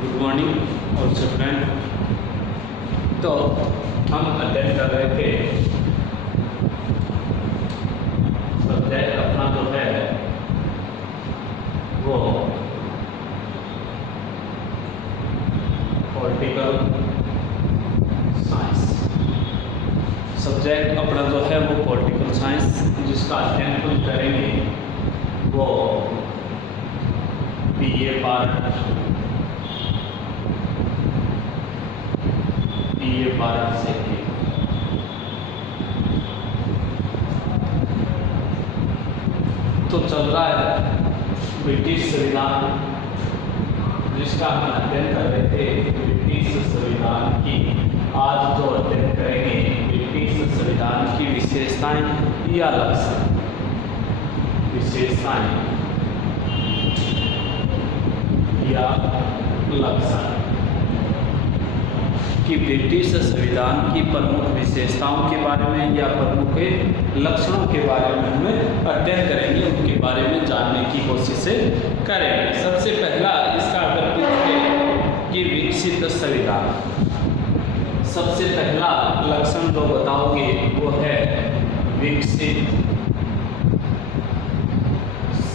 Good morning और student. तो हम अध्ययन कर रहे थे सब्जेक्ट अपना जो है वो पॉलिटिकल साइंस। सब्जेक्ट अपना जो है वो पॉलिटिकल साइंस, जिसका अध्ययन हम करेंगे वो बीए पार्ट से तो चल रहा है ब्रिटिश संविधान, जिसका हम अध्ययन कर रहे थे ब्रिटिश संविधान की। आज जो अध्ययन करेंगे ब्रिटिश संविधान की विशेषताएं या लक्षण। विशेषताएं या लक्षण कि ब्रिटिश संविधान की प्रमुख विशेषताओं के बारे में या प्रमुख लक्षणों के बारे में हमें अध्ययन करेंगे, उनके बारे में जानने की कोशिश करेंगे। सबसे पहला इसका अगर पूछे कि विकसित संविधान, सबसे पहला लक्षण जो बताओगे वो है विकसित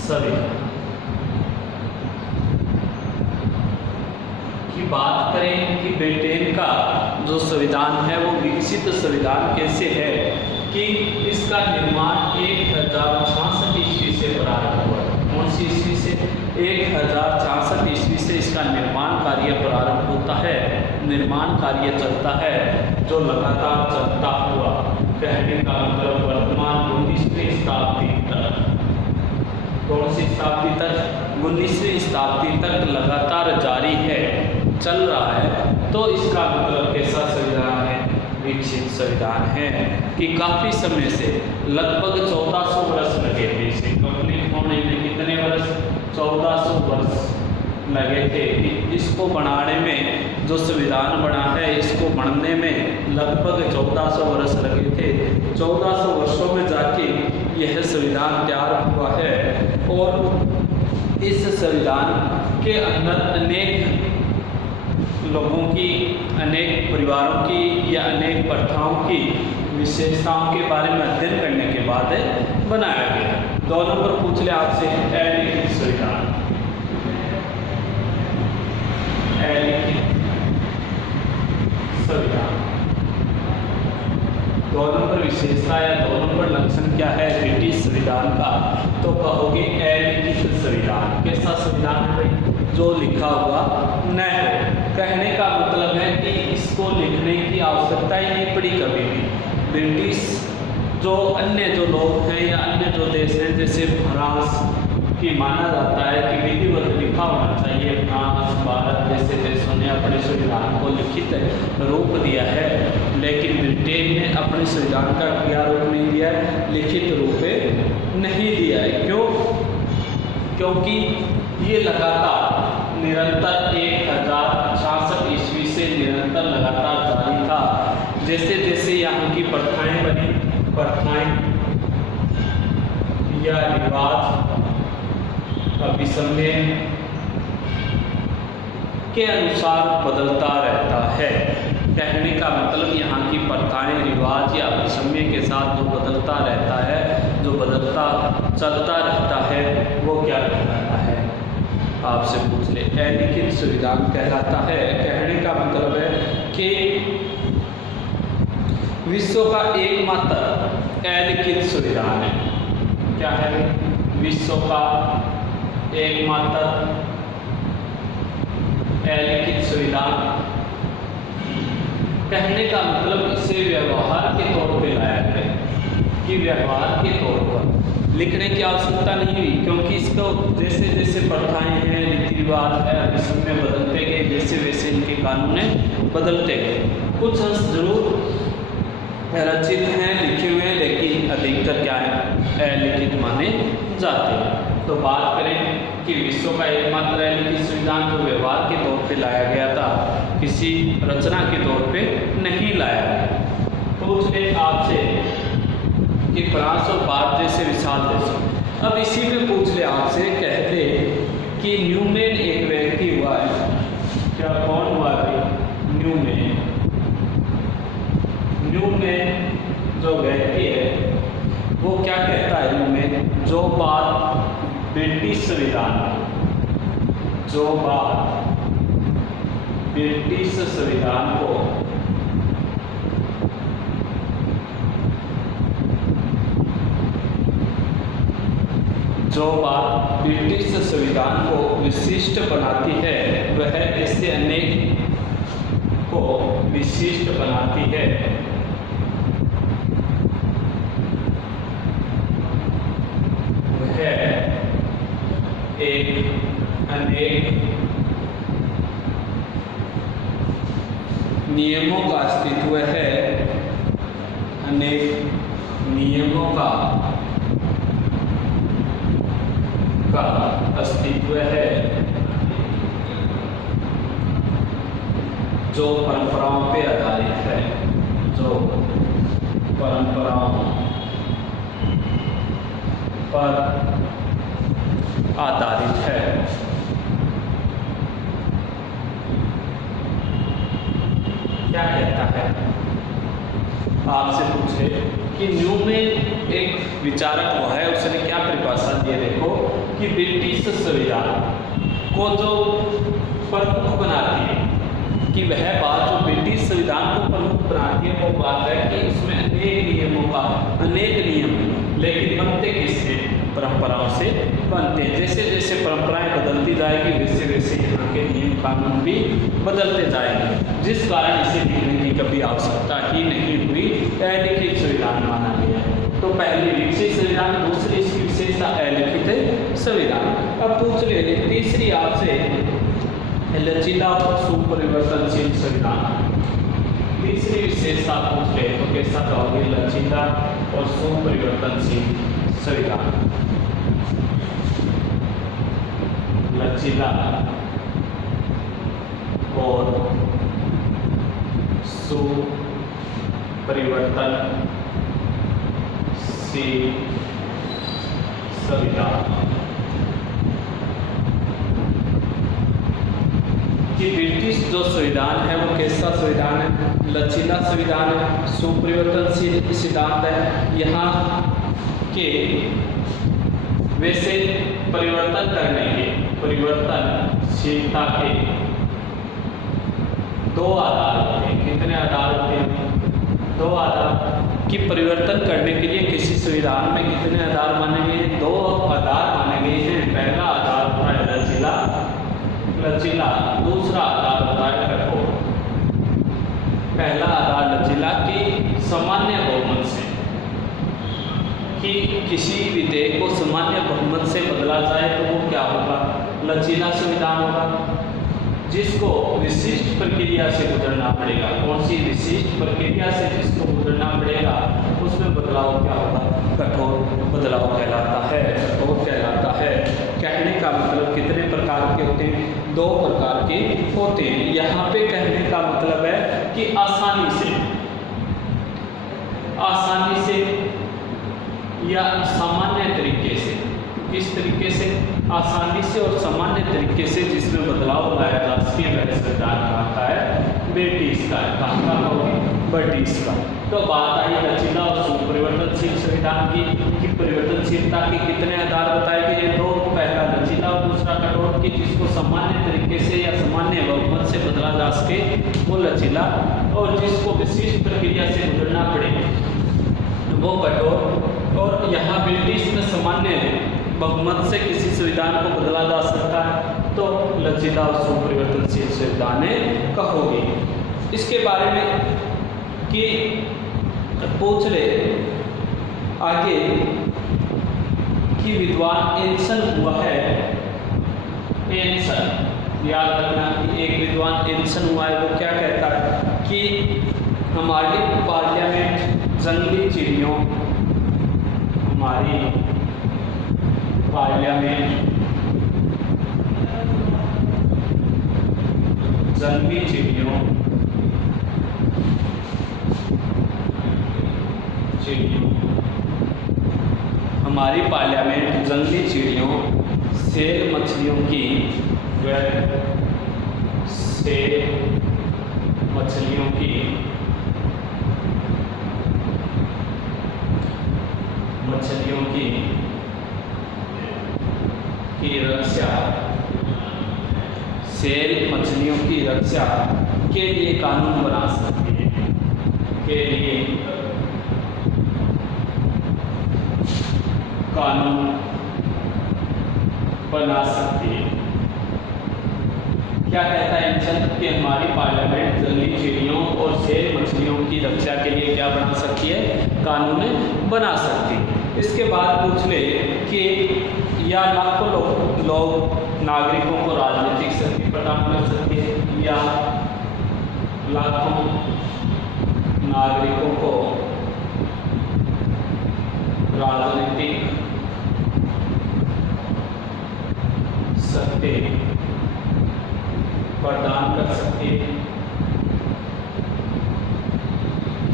संविधान की बात करें कि ब्रिटेन का जो संविधान है वो विकसित संविधान कैसे है कि इसका निर्माण 1066 ईस्वी से प्रारंभ हुआ। कौन सी ईस्वी से? 1066 ईस्वी से इसका निर्माण कार्य प्रारंभ होता है, निर्माण कार्य चलता है जो लगातार चलता हुआ, कहने का मतलब वर्तमान 19वीं शताब्दी तक। कौन सी शताब्दी तक? 19वीं शताब्दी तक लगातार जारी है, चल रहा है। तो इसका मतलब कैसा संविधान है? विकसित संविधान है कि काफ़ी समय से लगभग 1400 वर्ष लगे थे इसे कंप्लीट होने में। कितने वर्ष? 1400 वर्ष लगे थे कि इसको बनाने में, जो संविधान बना है इसको बनने में लगभग 1400 वर्ष लगे थे। 1400 वर्षों में जाके यह संविधान तैयार हुआ है और इस संविधान के अंदर अनेक लोगों की, अनेक परिवारों की या अनेक प्रथाओं की विशेषताओं के बारे में अध्ययन करने के बाद बनाया गया। 2 नंबर पूछ ले आपसे अलिखित संविधान। अलिखित संविधान 2 नंबर विशेषता या 2 नंबर लक्षण क्या है ब्रिटिश संविधान का? तो कहोगे अलिखित संविधान। कैसा संविधान है भाई? जो लिखा हुआ न हो। कहने का मतलब है कि इसको लिखने की आवश्यकता ही नहीं पड़ी कभी भी। ब्रिटिश जो अन्य जो लोग हैं या अन्य जो देश हैं, जैसे फ्रांस की माना जाता है कि विधिवत लिखा होना चाहिए। फ्रांस, भारत जैसे देशों ने अपने संविधान को लिखित रूप दिया है, लेकिन ब्रिटेन ने अपने संविधान का क्या रूप नहीं दिया है? लिखित रूप नहीं दिया है। क्यों? क्योंकि ये लगातार निरंतर 1066 ईस्वी से निरंतर लगातार जारी था। जैसे जैसे यहाँ की प्रथाएं बनी, प्रथाएं या रिवाज विषम्य के अनुसार बदलता रहता है। कहने का मतलब यहाँ की प्रथाएं, रिवाज या विषम्य के साथ जो बदलता रहता है, जो बदलता चलता रहता है, वो क्या कहलाता है? आपसे पूछ ले। अलिखित संविधान कहलाता है। कहने का मतलब है कि विश्व का एकमात्र अलिखित संविधान है। क्या है? विश्व का एकमात्र अलिखित संविधान। कहने का मतलब इसे व्यवहार के तौर पे लाया गया कि व्यवहार के तौर पर लिखने की आवश्यकता नहीं हुई, क्योंकि इसको जैसे जैसे प्रथाएं हैं, रीति रिवाज है, विषम्य बदलते गए, जैसे वैसे इनके कानून बदलते गए। कुछ अंश जरूर रचित हैं, लिखे हुए हैं, लेकिन अधिकतर क्या है? अलिखित माने जाते हैं। तो बात करें कि विश्व का एकमात्र अलिखित संविधान जो व्यवहार के तौर पे लाया गया था, किसी रचना के तौर पे नहीं लाया गया। पूछ ले आपसे कि फ्रांस और भारत जैसे विशाल देशों। अब इसी में पूछ ले आपसे, कहते कि न्यूमैन एक व्यक्ति हुआ है, संविधान जो बात ब्रिटिश संविधान को ब्रिटिश संविधान को विशिष्ट बनाती है वह इससे अनेक को विशिष्ट बनाती है। वह एक अनेक नियमों का अस्तित्व है, अनेक नियमों का अस्तित्व है जो परंपराओं पे आधारित है, जो परंपराओं पर आधारित है। क्या कहता है? आपसे पूछे कि न्यू में एक विचारक वो है, उसने क्या परिभाषा दी? देखो कि ब्रिटिश संविधान को जो प्रमुख बनाती है, कि वह बात जो ब्रिटिश संविधान को प्रमुख बनाती है वो बात है कि उसमें अनेक नियमों का अनेक नियम है, लेकिन बनते किससे? परंपराओं से बनते हैं। जैसे जैसे परंपराएं बदलती जाएगी वैसे वैसे यहाँ के नियम कानून भी बदलते जाएंगे, जिस कारण इसे लिखने की कभी आवश्यकता ही नहीं हुई, अलिखित संविधान माना गया है। तो पहली विकसित संविधान, दूसरी इसकी विशेषता अलिखित संविधान। अब पूछ ले तीसरी आपसे लचीला और सुपरिवर्तनशील संविधान। तीसरी विशेषता पूछ ले तो कैसा कहोगे? लचीला और सुपरिवर्तनशील संविधान। लचीला और सुपरिवर्तनशील संविधान। कि ब्रिटिश जो संविधान है वो कैसा संविधान है? लचीला संविधान है, सुपरिवर्तनशील सिद्धांत है। यहाँ के वैसे परिवर्तन करने के, परिवर्तनशीलता के दो आधार होते हैं। कितने आधार होते हैं? दो आधार। कि परिवर्तन करने के लिए किसी संविधान में कितने आधार माने गए? दो आधार माने गए हैं। पहला आधार होता है लचीला, दूसरा आधार होता है कठोर। पहला आधार लचीला की सामान्य बहुमत से, कि किसी विधेयक को सामान्य बहुमत से बदला जाए तो वो क्या होगा? लचीला संविधान होगा। जिसको विशिष्ट प्रक्रिया से गुजरना पड़ेगा, कौन सी विशिष्ट प्रक्रिया से जिसको गुजरना पड़ेगा उसमें बदलाव क्या होगा? कठोर बदलाव कहलाता है, कठोर कहलाता है। कहने का मतलब कितने प्रकार के होते हैं? दो प्रकार के होते हैं। यहाँ पे कहने का मतलब है कि आसानी से या सामान्य तरीके से। किस तरीके से? आसानी से और सामान्य तरीके से जिसमें बदलाव लाया जा सके वह संविधान कहता है ब्रिटिश का। कहाँ का होगी? ब्रिटिश का। तो बात आई लचीला और सुपरिवर्तनशील संविधान की, कि परिवर्तनशीलता के कितने आधार बताए गए? दो। पहला लचीला और दूसरा कठोर। की जिसको सामान्य तरीके से या सामान्य बहुमत से बदला जा सके वो लचीला, और जिसको विशिष्ट प्रक्रिया से गुजरना पड़े वो कठोर। और यहाँ ब्रिटिश में सामान्य बहुमत से किसी संविधान को बदला जा सकता है तो लचीला और सुपरिवर्तनशील संविधान कहोगे। इसके बारे में कि पूछ ले आगे कि विद्वान एंसन हुआ है। एंसन याद रखना कि एक विद्वान एंसन हुआ है। वो क्या कहता है कि हमारी पार्लियामेंट जंगली चिड़ियों, हमारी पार्लियामेंट जंगली चिड़ियों हमारी पार्लियामेंट जंगली चिड़ियों, सेल मछलियों की सेल मछलियों की रक्षा के लिए कानून बना सकती है, के लिए कानून बना सकती है। क्या कहता है एनसन कि हमारी पार्लियामेंट जंगली चिड़ियों और सेल मछलियों की रक्षा के लिए क्या बना सकती है, कानून बना सकती है। इसके बाद पूछ ले कि या लाखों लोग नागरिकों को राजनीतिक शक्ति प्रदान कर सकती है, या लाखों नागरिकों को राजनीतिक शक्ति प्रदान कर सकती है।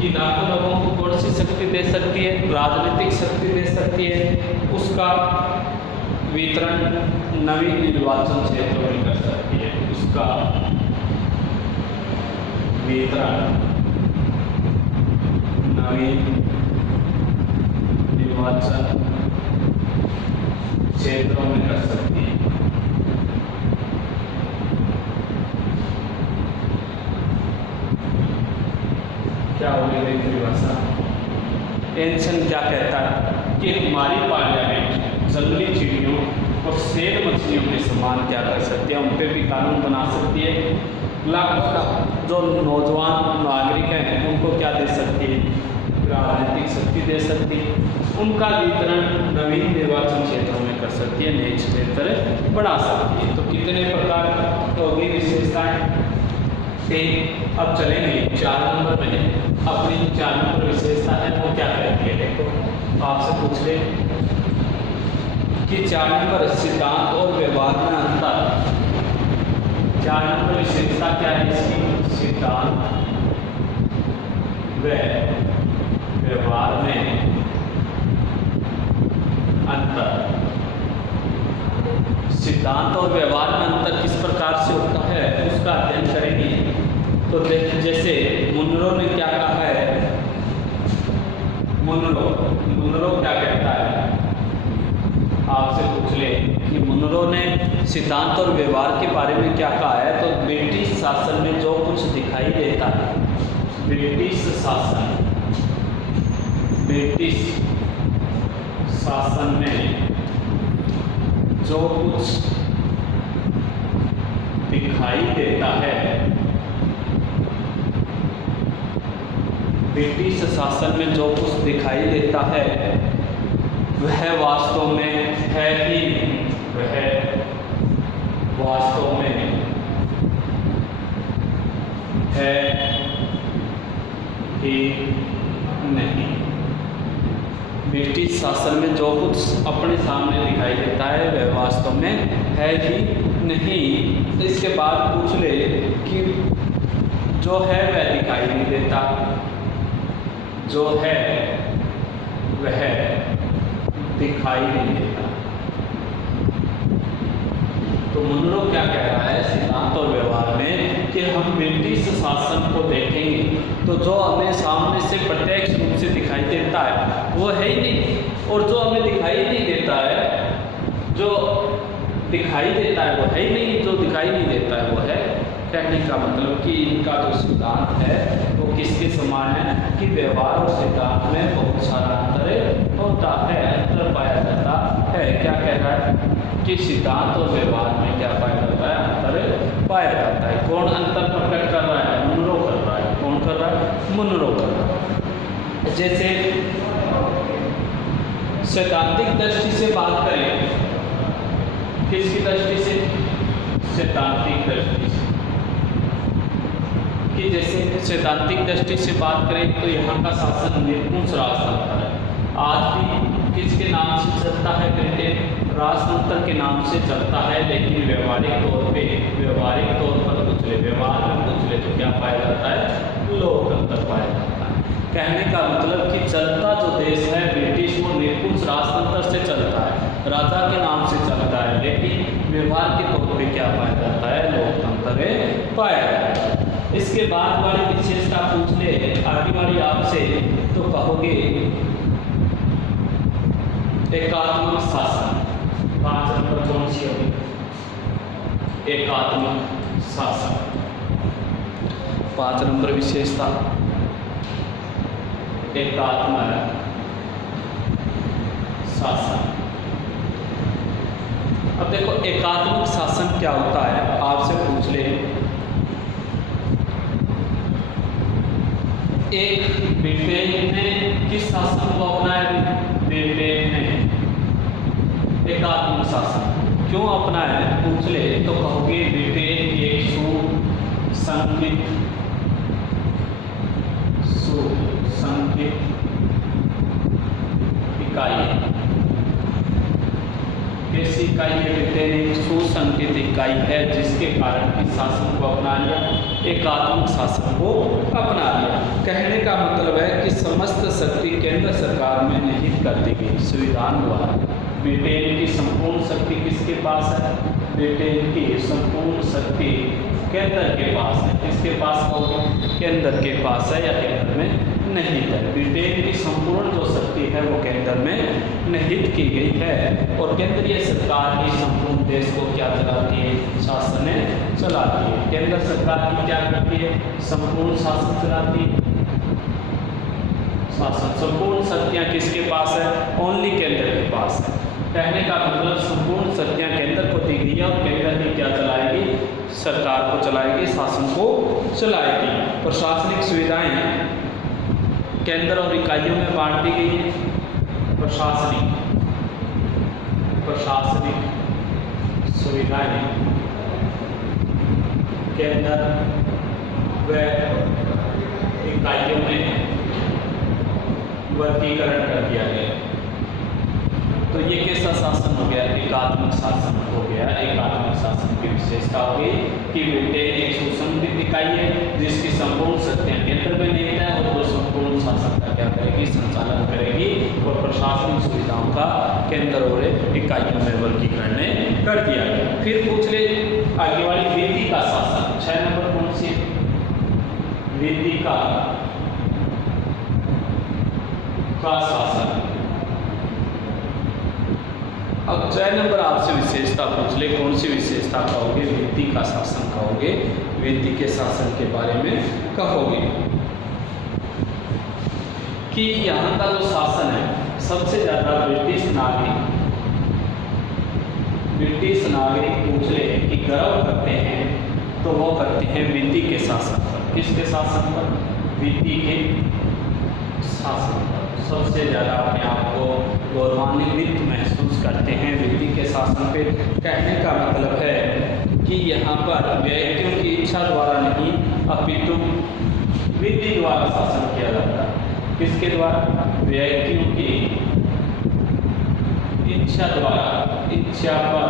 कि लाखों लोगों को कौन सी शक्ति दे सकती है, राजनीतिक शक्ति दे सकती है। उसका वितरण नवीन निर्वाचन क्षेत्रों में कर सकती है, उसका वितरण नवीन निर्वाचन क्षेत्रों में कर सकती है। क्या हो गई परिभाषा? एनसन क्या कहता है कि हमारी पार्लियामेंट जंगली चिड़ियों और सेल मछलियों के समान क्या कर सकती है, उन पर भी कानून बना सकती है। लाखों जो नौजवान नागरिक हैं उनको क्या दे सकती है, राजनीतिक शक्ति दे सकती है। उनका वितरण नवीन निर्वाचन क्षेत्रों में कर सकती है, नए क्षेत्र बढ़ा सकती है। तो कितने प्रकार की होगी विशेषताएं। अब चलेंगे 4 नंबर में। अपनी 4 नंबर विशेषता है वो क्या कहती है, देखो आपसे पूछ ले कि 4 नंबर सिद्धांत और व्यवहार में अंतर। 4 नंबर विशेषता क्या है इसकी, सिद्धांत व व्यवहार में अंतर। सिद्धांत और व्यवहार में अंतर किस प्रकार से होता है उसका अध्ययन करेंगे। तो जैसे मुनरो ने क्या कहा है, मुनरो क्या कहता है, आपसे पूछ ले कि मुनरो ने सिद्धांत और व्यवहार के बारे में क्या कहा है। तो ब्रिटिश शासन में जो कुछ दिखाई देता है, ब्रिटिश शासन में जो कुछ दिखाई देता है, ब्रिटिश शासन में जो कुछ दिखाई देता है वह वास्तव में है ही नहीं, वह वास्तव में है ही नहीं। ब्रिटिश शासन में जो कुछ अपने सामने दिखाई देता है वह वास्तव में है ही नहीं। इसके बाद पूछ ले कि जो है वह दिखाई नहीं देता, जो है वह दिखाई नहीं देता। तो मुनरो क्या कह रहा है सिद्धांत और व्यवहार में कि हम ब्रिटिश शासन को देखेंगे तो जो हमें सामने से प्रत्यक्ष रूप से दिखाई देता है वो है ही नहीं, और जो हमें दिखाई नहीं देता है, जो दिखाई देता है वो है ही नहीं, जो दिखाई नहीं देता है वो है। कहने का मतलब कि इनका जो सिद्धांत है वो किसके समान है कि व्यवहार और सिद्धांत में बहुत सारा अंतर होता है, अंतर पाया जाता है। क्या कह रहा है कि सिद्धांत और व्यवहार में क्या पाया जाता है, अंतर पाया जाता है। कौन अंतर प्रकट कर रहा है, मुनरो कर रहा है। कौन कर रहा है, मुनरो कर रहा है। जैसे सैद्धांतिक दृष्टि से बात करें, किसकी दृष्टि से, सैद्धांतिक दृष्टि से, कि जैसे सैद्धांतिक दृष्टि से बात करें तो यहाँ का शासन निरंकुश राजतंत्र है। आज भी किसके नाम से चलता है, ब्रिटेन राजतंत्र के नाम से चलता है, लेकिन व्यवहारिक तौर पर कुछ ले, व्यवहार में कुछ ले तो क्या पाया जाता है, लोकतंत्र पाया जाता है। कहने का मतलब कि चलता जो देश है ब्रिटिश वो निरंकुश राजतंत्र से चलता है, राजा के नाम से चलता है, लेकिन व्यवहार के तौर पे क्या पाया जाता है, लोकतंत्र पाया जाता है। इसके बाद वाली विशेषता पूछ ले आगे वाली आपसे तो कहोगे एकात्मक शासन। 5 नंबर कौन सी होगी, एकात्मक शासन। 5 नंबर विशेषता एकात्मक शासन। अब देखो एकात्मक शासन क्या होता है, आपसे पूछ ले एक ब्रिटेन ने किस शासन को अपनाया? ब्रिटेन ने एकात्मक शासन क्यों अपनाया है पूछ ले तो कहोगे ब्रिटेन एक सुसंगठित इकाई है। कैसी इकाई है? ब्रिटेन एक सुसंगठित इकाई है जिसके कारण इस शासन को अपना लिया, एकात्मक शासन को अपना लिया। कहने का मतलब है कि समस्त शक्ति केंद्र सरकार में निहित कर दी गई संविधान द्वारा। ब्रिटेन की संपूर्ण शक्ति किसके पास है? ब्रिटेन की संपूर्ण शक्ति केंद्र के पास है। किसके पास होगा? केंद्र के पास है या केंद्र में निहित है। ब्रिटेन की संपूर्ण जो शक्ति है वो केंद्र में निहित की गई है और केंद्रीय सरकार ही संपूर्ण देश को क्या चलाती है? शासन चलाती है। केंद्र सरकार की क्या करती है? संपूर्ण शासन चलाती है। शासन संपूर्ण शक्तियां किसके पास है? ओनली केंद्र के पास है। कहने का मतलब संपूर्ण शक्तियां केंद्र को दी गई है और केंद्र ही क्या चलाएगी? सरकार को चलाएगी, शासन को चलाएगी। प्रशासनिक सुविधाएं केंद्र और इकाइयों में बांट दी गई है। प्रशासनिक सुविधाएं केंद्र व इकाइयों में वर्गीकरण कर दिया गया। तो ये कैसा शासन हो गया? एकात्मक शासन हो गया। एकात्मक शासन की विशेषता होगी कि ब्रिटेन एक सुसंगठित इकाई है जिसकी संपूर्ण शक्तियां केंद्र में निहित है और वो संपूर्ण शासन का क्या करेगी? संचालन करेगी और प्रशासनिक सुविधाओं का केंद्र और इकाइयों में वर्गीकरण कर दिया गया। फिर पूछ ले आगे वाली विधि का शासन। 6 नंबर कौन सी? विधि का शासन। अब 6 नंबर आपसे विशेषता पूछ ले, कौन सी विशेषता कहोगे? विधि का शासन कहोगे, विधि के शासन के बारे में कहोगे कि यहाँ का जो शासन है सबसे ज्यादा ब्रिटिश नागरिक पूछ ले कि गर्व करते हैं तो वो करते हैं विधि के शासन पर। किसके शासन पर? विधि के शासन पर सबसे ज़्यादा अपने आप को गौरवान्वित महसूस करते हैं विधि के शासन पे। कहने का मतलब है कि यहाँ पर व्यक्तियों की इच्छा द्वारा नहीं अपितु विधि द्वारा शासन किया जाता है। किसके द्वारा? व्यक्तियों की इच्छा द्वारा, इच्छा पर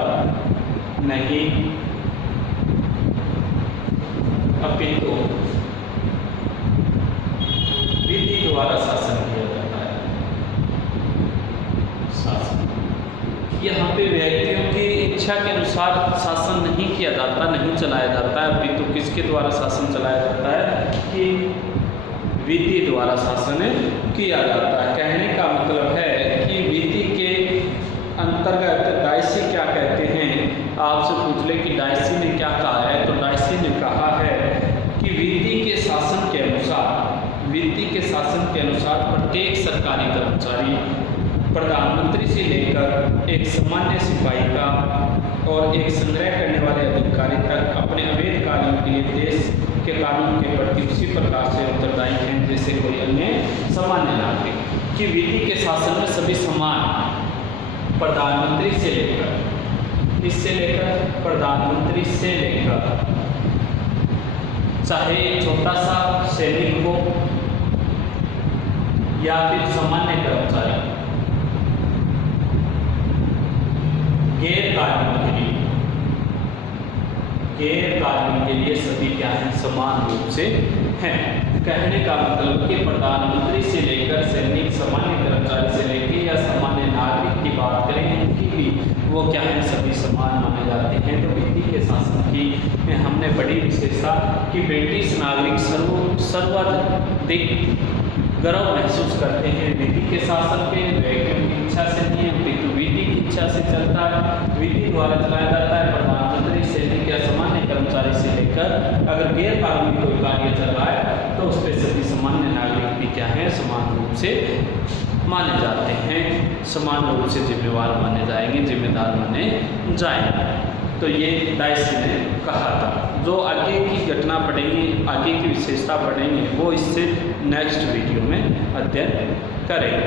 नहीं अपितु विधि द्वारा शासन किया जाता है। यहाँ पे व्यक्तियों की इच्छा के अनुसार शासन नहीं किया जाता, नहीं चलाया जाता है, अपितु किसके द्वारा शासन चलाया जाता है? कि विधि द्वारा शासन किया जाता है। कहने का मतलब है कि विधि के अंतर्गत डायसी क्या कहते हैं? आपसे पूछ ले कि डायसी ने क्या कहा है, तो डायसी ने कहा है कि विधि के शासन के अनुसार प्रत्येक सरकारी कर्मचारी प्रधानमंत्री से लेकर एक सामान्य सिपाही का और एक संग्रह करने वाले अधिकारी तक अपने अवैध कार्यों के लिए देश के कानून के प्रति उसी प्रकार से उत्तरदायी हैं जैसे कोई अन्य सामान्य नागरिक। कि विधि के शासन में सभी समान, प्रधानमंत्री से लेकर, इससे लेकर प्रधानमंत्री से लेकर चाहे एक छोटा सा सैनिक हो या फिर सामान्य कर्मचारी, गैर कानूनी के लिए सभी क्या है? समान रूप से हैं। कहने का मतलब कि प्रधानमंत्री से लेकर सैनिक, सामान्य कर्मचारी से लेकर या सामान्य नागरिक की बात करें, उनकी भी वो क्या है? सभी समान माने जाते हैं। तो विधि के शासन की हमने बड़ी विशेषता कि ब्रिटिश नागरिक सर्वाधिक गर्व महसूस करते हैं विधि के शासन पे। व्यक्तियों की इच्छा से नहीं है, विधि की इच्छा से चलता है, विधि द्वारा चलाया जाता है। प्रधानमंत्री, सैनिक या अगर गैर कानूनी कोई कार्य चल रहा है तो उस पर सभी सामान्य नागरिक भी क्या है, समान रूप से माने जाते हैं, समान रूप से जिम्मेवार माने जाएंगे, जिम्मेदार माने जाएंगे। तो ये डायस ने कहा था। जो आगे की घटना पढ़ेंगे, आगे की विशेषता पढ़ेंगे, वो इससे नेक्स्ट वीडियो में अध्ययन करेंगे।